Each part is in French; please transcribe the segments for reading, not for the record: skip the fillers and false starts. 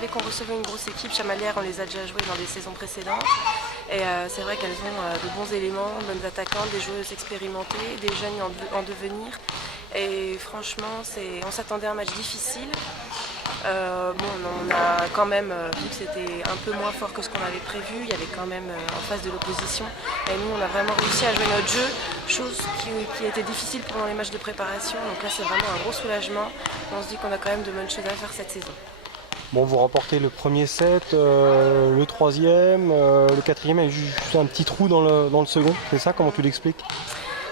savait qu'on recevait une grosse équipe. Chamalières, on les a déjà joués dans des saisons précédentes. Et c'est vrai qu'elles ont de bons éléments, de bonnes attaquantes, des joueuses expérimentées, des jeunes en devenir. Et franchement, on s'attendait à un match difficile. On a quand même vu que c'était un peu moins fort que ce qu'on avait prévu. Il y avait quand même en face de l'opposition. Et nous, on a vraiment réussi à jouer notre jeu, chose qui était difficile pendant les matchs de préparation. Donc là, c'est vraiment un gros soulagement. On se dit qu'on a quand même de bonnes choses à faire cette saison. Bon, vous remportez le premier set, le troisième, le quatrième, et juste un petit trou dans le second. C'est ça, comment tu l'expliques?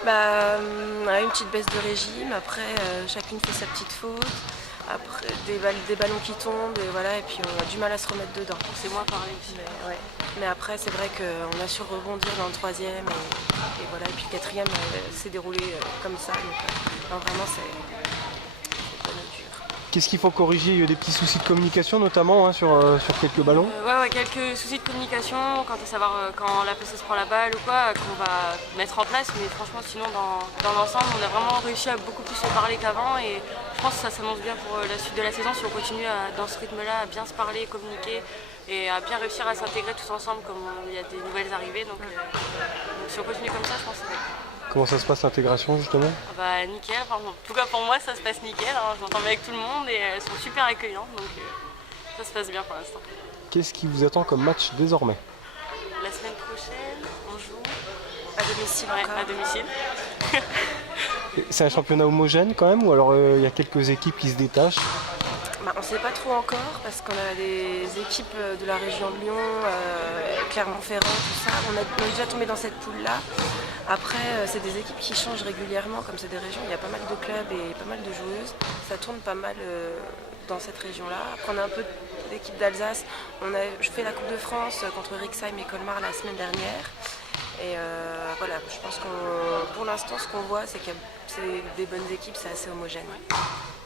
On a une petite baisse de régime. Après, chacune fait sa petite faute. Après, des ballons qui tombent, et voilà, et puis on a du mal à se remettre dedans. C'est moins parlé aussi. Mais après, c'est vrai qu'on a su rebondir dans le troisième, et voilà, et puis le quatrième s'est déroulé comme ça. Donc, non, vraiment, c'est pas notre dur. Qu'est-ce qu'il faut corriger? Il y a eu des petits soucis de communication, notamment sur quelques ballons. Quelques soucis de communication, quant à savoir quand la passeuse prend la balle ou quoi, qu'on va mettre en place. Mais franchement, sinon, dans l'ensemble, on a vraiment réussi à beaucoup plus se parler qu'avant. Et je pense que ça s'annonce bien pour la suite de la saison si on continue dans ce rythme-là à bien se parler, communiquer et à bien réussir à s'intégrer tous ensemble comme il y a des nouvelles arrivées. Donc si on continue comme ça, je pense que ça va être cool. Comment ça se passe l'intégration justement? Nickel, enfin, en tout cas pour moi ça se passe nickel, hein. Je m'entends bien avec tout le monde et elles sont super accueillantes, donc ça se passe bien pour l'instant. Qu'est-ce qui vous attend comme match désormais? La semaine prochaine, on joue À domicile encore. à domicile. C'est un championnat homogène quand même, ou alors il y a quelques équipes qui se détachent? On ne sait pas trop encore parce qu'on a des équipes de la région de Lyon, Clermont-Ferrand, tout ça. On est déjà tombé dans cette poule-là. Après, c'est des équipes qui changent régulièrement, comme c'est des régions, il y a pas mal de clubs et pas mal de joueuses. Ça tourne pas mal dans cette région-là. Après, on a un peu d'équipe d'Alsace. Je fais la Coupe de France contre Rixheim et Colmar la semaine dernière. Et voilà, je pense que pour l'instant, ce qu'on voit, c'est que c'est des bonnes équipes, c'est assez homogène.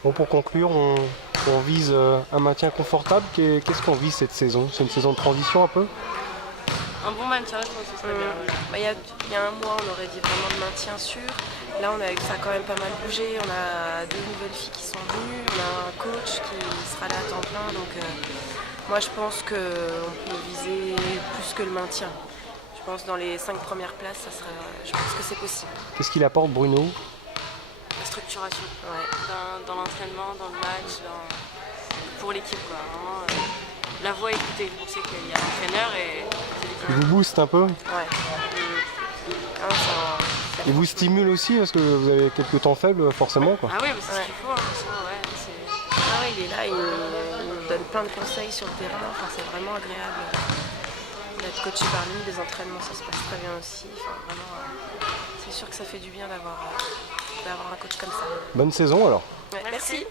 Bon, pour conclure, on vise un maintien confortable. Qu'est-ce qu'on vise cette saison? C'est une saison de transition un peu? Un bon maintien, je pense que ce serait bien. Il y a un mois, on aurait dit vraiment de maintien sûr. Là, ça a quand même pas mal bougé. On a 2 nouvelles filles qui sont venues. On a un coach qui sera là à temps plein. Donc, moi, je pense qu'on peut viser plus que le maintien. Je pense dans les 5 premières places, je pense que c'est possible. Qu'est-ce qu'il apporte, Bruno? La structuration, dans l'entraînement, dans le match, pour l'équipe, quoi. Vraiment, la voix écoutée. On sait qu'il y a l'entraîneur et Il vous booste un peu? Ouais. Il vous stimule aussi parce que vous avez quelques temps faibles forcément, quoi. Ah oui, c'est ce qu'il faut. Il est là, il nous donne plein de conseils sur le terrain. Enfin, c'est vraiment agréable d'être coaché par lui. Les entraînements, ça se passe très bien aussi. Enfin, vraiment, c'est sûr que ça fait du bien d'avoir un coach comme ça. Bonne saison alors. Merci.